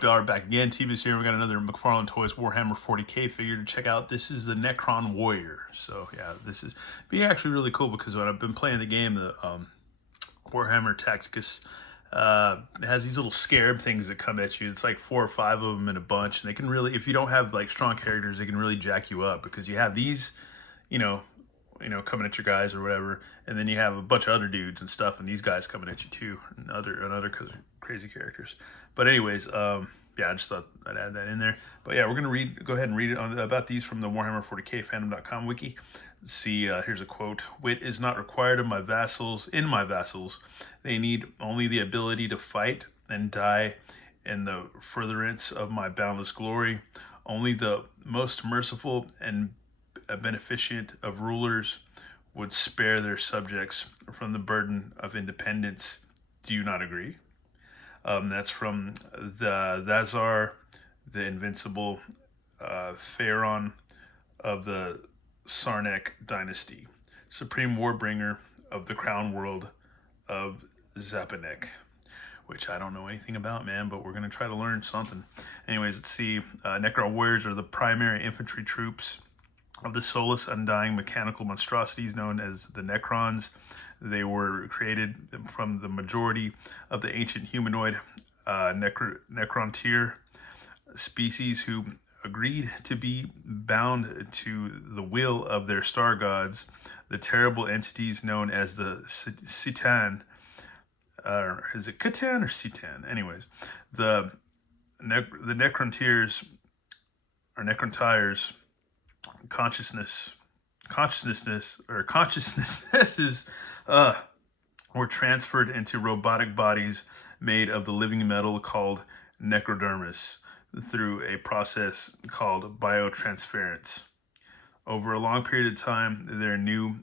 We are back again. TV's here. We got another Mcfarlane Toys Warhammer 40K figure to check out. This is the Necron Warrior. So yeah, this is be actually really cool because when I've been playing the game, the Warhammer Tacticus it has these little scarab things that come at you. It's like 4 or 5 of them in a bunch, and they can really, if you don't have like strong characters, they can really jack you up because you have these, you know, coming at your guys or whatever, and then you have a bunch of other dudes and stuff, and these guys coming at you too, and other crazy characters. But anyways, yeah, I just thought I'd add that in there. But yeah, we're gonna go ahead and read about these from the Warhammer 40K Fandom.com wiki. Let's see, here's a quote: "Wit is not required of my vassals. In my vassals, they need only the ability to fight and die in the furtherance of my boundless glory. Only the most merciful and beneficent of rulers would spare their subjects from the burden of independence. Do you not agree?" That's from the Thazar, the Invincible Pharaon of the Sarnak dynasty, supreme warbringer of the crown world of Zapanek, which I don't know anything about, man, but we're going to try to learn something. Anyways, let's see. Necron warriors are the primary infantry troops of the soulless, undying mechanical monstrosities known as the Necrons. They were created from the majority of the ancient humanoid Necrontyr species who agreed to be bound to the will of their star gods, the terrible entities known as the Citan. Is it Catan or Citan? Anyways, the Necrontyrs or Necrontyrs consciousnesses were transferred into robotic bodies made of the living metal called necrodermis through a process called biotransference. Over a long period of time, their new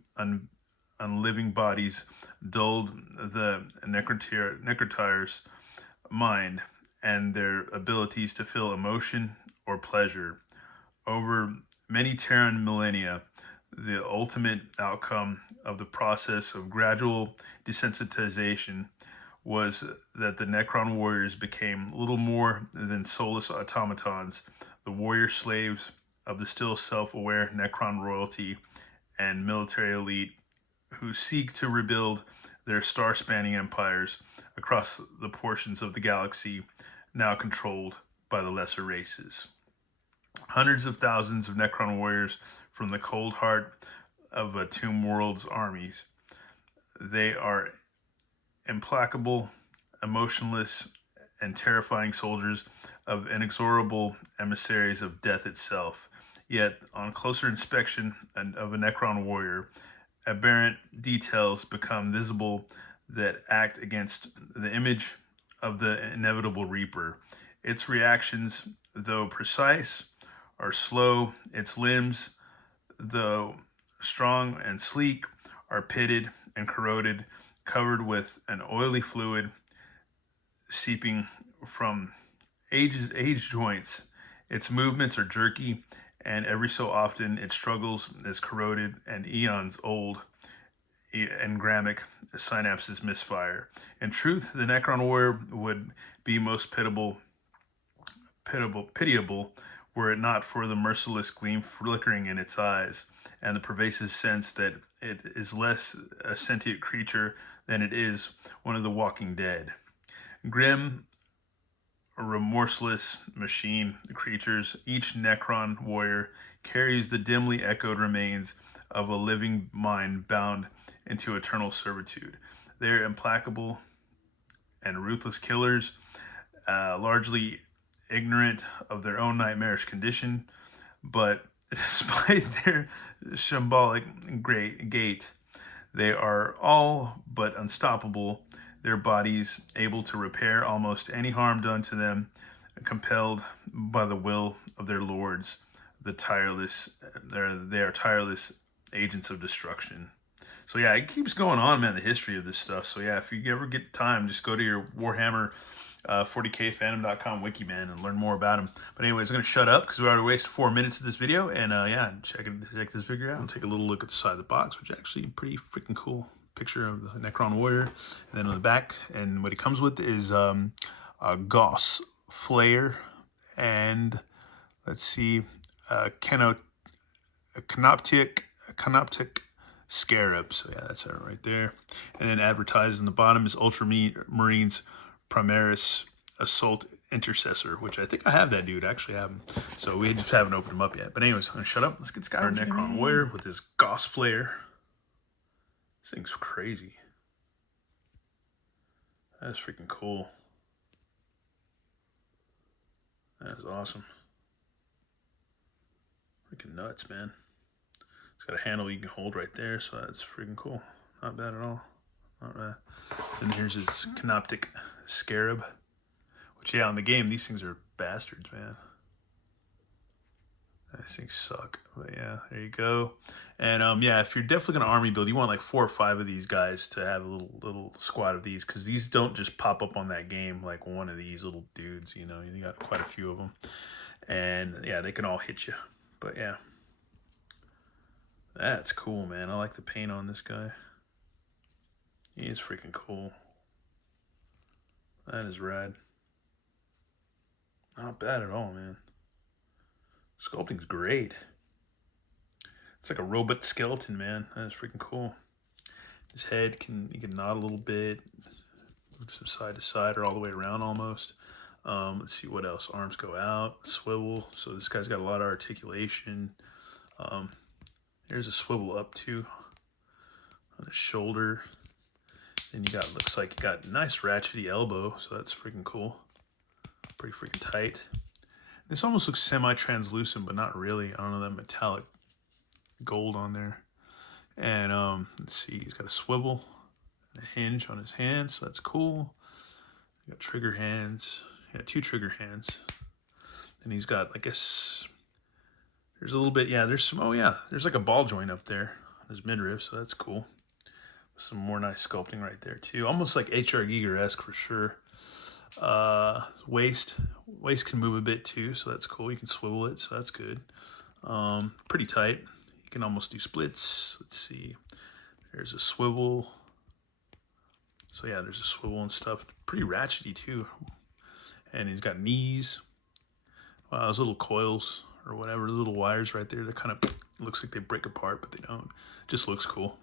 unliving bodies dulled the necrotyrs' mind and their abilities to feel emotion or pleasure. Over many Terran millennia, the ultimate outcome of the process of gradual desensitization was that the Necron warriors became little more than soulless automatons, the warrior slaves of the still self-aware Necron royalty and military elite who seek to rebuild their star-spanning empires across the portions of the galaxy now controlled by the lesser races. Hundreds of thousands of Necron warriors from the cold heart of a Tomb World's armies. They are implacable, emotionless, and terrifying soldiers of inexorable emissaries of death itself. Yet, on closer inspection of a Necron warrior, aberrant details become visible that act against the image of the inevitable Reaper. Its reactions, though precise, are slow. Its limbs, though strong and sleek, are pitted and corroded, covered with an oily fluid seeping from aged joints. Its movements are jerky, and every so often it struggles as corroded and eons old engrammic synapses misfire. In truth, the Necron warrior would be most pitiable were it not for the merciless gleam flickering in its eyes and the pervasive sense that it is less a sentient creature than it is one of the walking dead. Grim, remorseless machine creatures, each Necron warrior carries the dimly echoed remains of a living mind bound into eternal servitude. They are implacable and ruthless killers, largely ignorant of their own nightmarish condition, but despite their shambolic gait, they are all but unstoppable, their bodies able to repair almost any harm done to them, compelled by the will of their lords. They are tireless agents of destruction. So yeah, it keeps going on, man, the history of this stuff. So yeah, if you ever get time, just go to your Warhammer 40kfandom.com wiki, man, and learn more about them. But anyways, I'm going to shut up because we already wasted 4 minutes of this video. And yeah, check this figure out and take a little look at the side of the box, which is actually a pretty freaking cool picture of the Necron warrior. And then on the back, and what it comes with is a Gauss Flare, and let's see, Canoptic Scarab. So yeah, that's it right there. And then advertised in the bottom is Ultramarines Primaris Assault Intercessor, which I think I have that dude. I actually have him. So we just haven't opened him up yet. But anyways, I'm gonna shut up. Let's get this guy. Our Necron Warrior with his Gauss Flare. This thing's crazy. That's freaking cool. That is awesome. Freaking nuts, man. It's got a handle you can hold right there, so that's freaking cool. Not bad at all. Not bad. And here's his Canoptic Scarab. Which, yeah, in the game, these things are bastards, man. These things suck. But yeah, there you go. And yeah, if you're definitely gonna army build, you want like 4 or 5 of these guys to have a little squad of these, because these don't just pop up on that game like one of these little dudes. You know, you got quite a few of them, and yeah, they can all hit you. But yeah, that's cool, man. I like the paint on this guy. He is freaking cool. That is rad. Not bad at all, man. Sculpting's great. It's like a robot skeleton, man. That is freaking cool. His head you can nod a little bit, move from side to side or all the way around almost. Let's see what else. Arms go out, swivel. So this guy's got a lot of articulation. There's a swivel up too on his shoulder. Then you got, looks like you got a nice ratchety elbow, so that's freaking cool. Pretty freaking tight. This almost looks semi-translucent, but not really. I don't know, that metallic gold on there. And let's see, he's got a swivel, and a hinge on his hand, so that's cool. You got trigger hands. Yeah, 2 trigger hands. And he's got, I guess, there's a little bit, yeah, there's some, oh yeah, there's like a ball joint up there on his midriff, so that's cool. Some more nice sculpting right there too. Almost like H.R. Giger-esque for sure. Waist can move a bit too, so that's cool. You can swivel it, so that's good. Pretty tight. You can almost do splits. Let's see. There's a swivel. So yeah, there's a swivel and stuff. Pretty ratchety too. And he's got knees. Wow, those little coils or whatever, little wires right there that kind of looks like they break apart, but they don't. Just looks cool.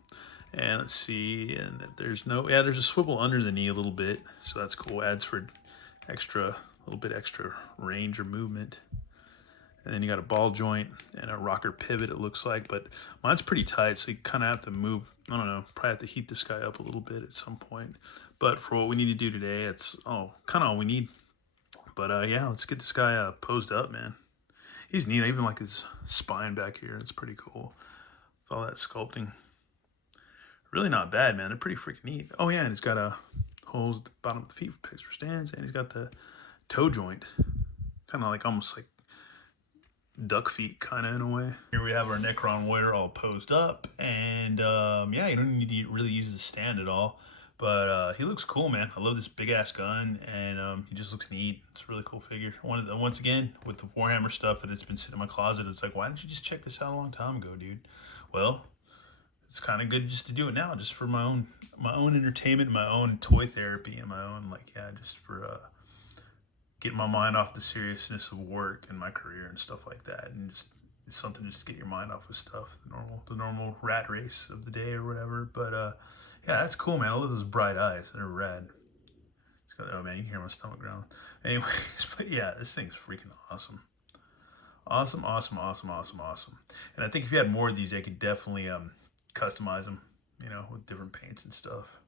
And let's see, and there's no, yeah, there's a swivel under the knee a little bit, so that's cool. Adds for a little bit extra range or movement. And then you got a ball joint and a rocker pivot, it looks like, but mine's pretty tight, so you kind of have to move, I don't know, probably have to heat this guy up a little bit at some point. But for what we need to do today, it's kind of all we need. But yeah, let's get this guy posed up, man. He's neat. I even like his spine back here. It's pretty cool with all that sculpting. Really not bad, man. They're pretty freaking neat. Oh yeah, and he's got holes at the bottom of the feet for pegs for stands, and he's got the toe joint, kind of like almost like duck feet, kind of in a way. Here we have our Necron Warrior all posed up, and yeah, you don't need to really use the stand at all, but he looks cool, man. I love this big ass gun, and he just looks neat. It's a really cool figure. Once again, with the Warhammer stuff that it's been sitting in my closet, it's like, why didn't you just check this out a long time ago, dude? Well, it's kind of good just to do it now, just for my own entertainment, my own toy therapy, and my own, like, yeah, just for getting my mind off the seriousness of work and my career and stuff like that, and just it's something just to get your mind off of stuff, the normal rat race of the day or whatever. But yeah, that's cool, man. I love those bright eyes. They're rad. It's got, oh man, you can hear my stomach growling. Anyways, but yeah, this thing's freaking awesome. Awesome. And I think if you had more of these, I could definitely customize them, you know, with different paints and stuff.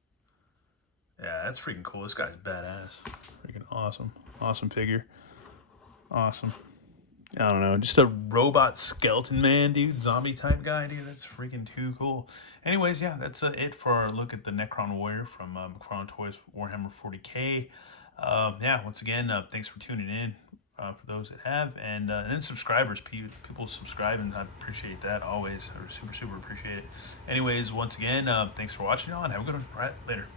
Yeah, that's freaking cool. This guy's badass. Freaking awesome figure. Awesome. I don't know, just a robot skeleton man, dude, zombie type guy, dude. That's freaking too cool. Anyways, yeah, that's it for our look at the Necron Warrior from Mcfarlane Toys Warhammer 40K. Yeah, once again, thanks for tuning in. For those that have, and then subscribers, people subscribing, I appreciate that always. I super appreciate it. Anyways, once again, thanks for watching, y'all, and have a good one. All right, later.